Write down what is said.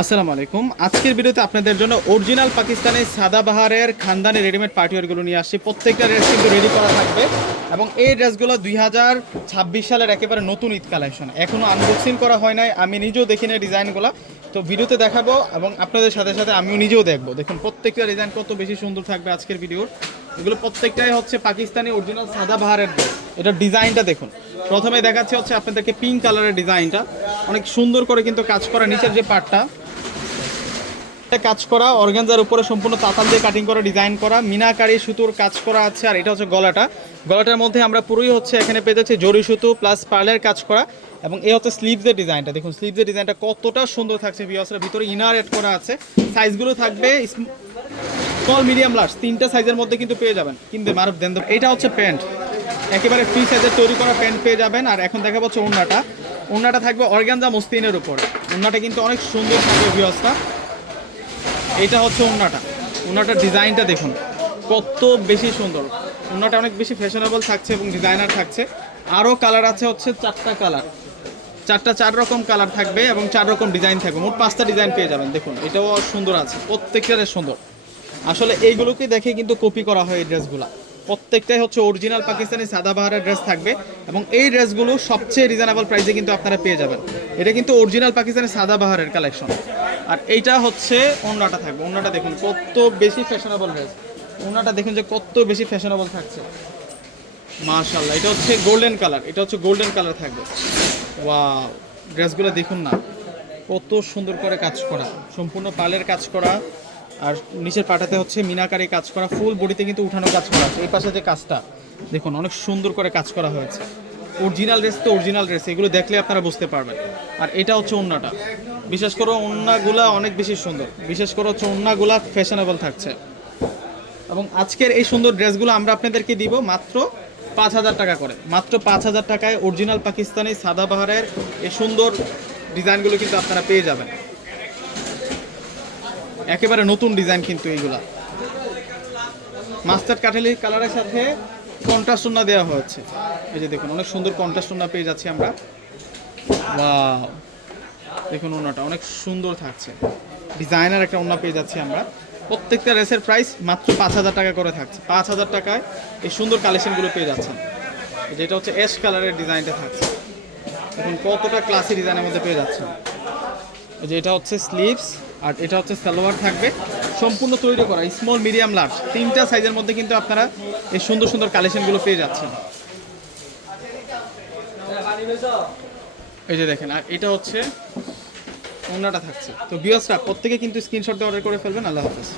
আসসালামু আলাইকুম। আজকের ভিডিওতে আপনাদের জন্য অরিজিনাল পাকিস্তানি সাদাবাহারের খানদানি রেডিমেড পার্টিওয়ারগুলো নিয়ে আসছি। প্রত্যেকটা ড্রেস কিন্তু রেডি করা থাকবে এবং এই ড্রেসগুলো 2026 সালের একেবারে নতুন ঈদ কালেকশন। এখনও আনবক্সিং করা হয় নাই, আমি নিজেও দেখি না ডিজাইনগুলো, তো ভিডিওতে দেখাবো এবং আপনাদের সাথে সাথে আমিও নিজেও দেখবো। দেখুন প্রত্যেকটা ডিজাইন কত বেশি সুন্দর থাকবে আজকের ভিডিওর। এগুলো প্রত্যেকটাই হচ্ছে পাকিস্তানি অরিজিনাল সাদাবাহারের ড্রেস। এটার ডিজাইনটা দেখুন। প্রথমে দেখাচ্ছি হচ্ছে আপনাদেরকে পিঙ্ক কালারের ডিজাইনটা, অনেক সুন্দর করে কিন্তু কাজ করা। নিচের যে পার্টটা কাজ করা, অর্গানজার উপরে সম্পূর্ণ তাতাল দিয়ে কাটিং করা, ডিজাইন করা, মিনাকারি সুতোর কাজ করা আছে। আর এটা হচ্ছে গলাটার মধ্যে আমরা পুরোই হচ্ছে এখানে পেয়ে যাচ্ছি জরি সুতো প্লাস পার্লের কাজ করা। এবং এই হচ্ছে স্লিভসের ডিজাইনটা, দেখুন স্লিভসের ডিজাইনটা কতটা সুন্দর থাকছে। ভিউয়ার্সরা ভিতরে ইনার এড করা আছে। সাইজগুলো থাকবে স্মল মিডিয়াম লার্জ, তিনটা সাইজের মধ্যে কিন্তু পেয়ে যাবেন। কিন্তু মারুফ দেন, এটা হচ্ছে প্যান্ট, একেবারে ফ্রি সাইজের তৈরি করা প্যান্ট পেয়ে যাবেন। আর এখন দেখা পাচ্ছে ওড়নাটা থাকবে অর্গানজা মসলিনের উপর। ওড়নাটা কিন্তু অনেক সুন্দর থাকবে ভিউয়ার্সরা। এটা হচ্ছে ওড়নাটার ডিজাইনটা দেখুন কত বেশি সুন্দর। ওড়নাটা অনেক বেশি ফ্যাশনেবল থাকছে এবং ডিজাইনার থাকছে। আরও কালার আছে হচ্ছে চার রকম কালার থাকবে এবং 4 রকম ডিজাইন থাকবে। মোট 5টা ডিজাইন পেয়ে যাবেন। দেখুন এটাও সুন্দর আছে, প্রত্যেকটারে সুন্দর। আসলে এইগুলোকে দেখে কিন্তু কপি করা হয় এই ড্রেসগুলো। প্রত্যেকটাই হচ্ছে অরিজিনাল পাকিস্তানি সাদাবাহারের ড্রেস থাকবে এবং এই ড্রেসগুলো সবচেয়ে রিজনেবল প্রাইসে কিন্তু আপনারা পেয়ে যাবেন। এটা কিন্তু অরিজিনাল পাকিস্তানি সাদাবাহারের কালেকশন। আর এইটা হচ্ছে ওড়নাটা থাকবে। ওড়নাটা দেখুন কত বেশি ফ্যাশনেবল ড্রেস। ওড়নাটা দেখুন যে কত বেশি ফ্যাশনেবল থাকছে, মাশাআল্লাহ। এটা হচ্ছে গোল্ডেন কালার থাকবে। ওয়াও, ড্রেসগুলো দেখুন না কত সুন্দর করে কাজ করা, সম্পূর্ণ পার্লের কাজ করা। আর নিচের পাটাতে হচ্ছে মিনাকারি কাজ করা, ফুল বডিতে কিন্তু উঠানো কাজ করা আছে। এই পাশে যে কাজটা দেখুন অনেক সুন্দর করে কাজ করা হয়েছে। অরিজিনাল ড্রেস, এগুলো দেখলে আপনারা বুঝতে পারবেন। আর এটা হচ্ছে ওড়নাটা, বিশেষ করে ওড়নাগুলা অনেক বেশি সুন্দর, বিশেষ করে হচ্ছে ওড়নাগুলা ফ্যাশনেবল থাকছে। এবং আজকের এই সুন্দর ড্রেসগুলো আমরা আপনাদেরকে দিব মাত্র 5,000 টাকা করে। মাত্র 5,000 টাকায় অরিজিনাল পাকিস্তানি সাদাবাহারের এই সুন্দর ডিজাইনগুলো কিন্তু আপনারা পেয়ে যাবেন। একেবারে নতুন ডিজাইন কিন্তু এইগুলা মাস্টার্ড কাঠালি কালারের সাথে কন্ট্রাস্ট ওড়না দেওয়া হয়েছে। এই যে দেখুন অনেক সুন্দর কন্ট্রাস্ট ওড়না পেয়ে যাচ্ছি আমরা। ওয়াও, দেখুন ওড়নাটা অনেক সুন্দর থাকছে, ডিজাইনার একটা ওড়না পেয়ে যাচ্ছি আমরা। প্রত্যেকটা ড্রেসের প্রাইস মাত্র 5,000 টাকা করে থাকছে। 5,000 টাকায় এই সুন্দর কালেকশনগুলো পেয়ে যাচ্ছেন। যেটা হচ্ছে অ্যাশ কালারের ডিজাইনটা থাকছে, দেখুন কতটা ক্লাসি ডিজাইনের মধ্যে পেয়ে যাচ্ছেন। যে এটা হচ্ছে স্লিভস আর এটা হচ্ছে সালোয়ার থাকবে, সম্পূর্ণ তৈরি করা স্মল মিডিয়াম লার্জ, 3টা সাইজের মধ্যে কিন্তু আপনারা এই সুন্দর সুন্দর কালেকশনগুলো পেয়ে যাচ্ছেন। এই যে দেখেন, আর এটা হচ্ছে ওড়নাটা থাকছে। তো ভিউয়ার্সরা প্রত্যেকে কিন্তু স্ক্রিনশট দিয়ে অর্ডার করে ফেলবেন। আল্লাহ হাফেজ।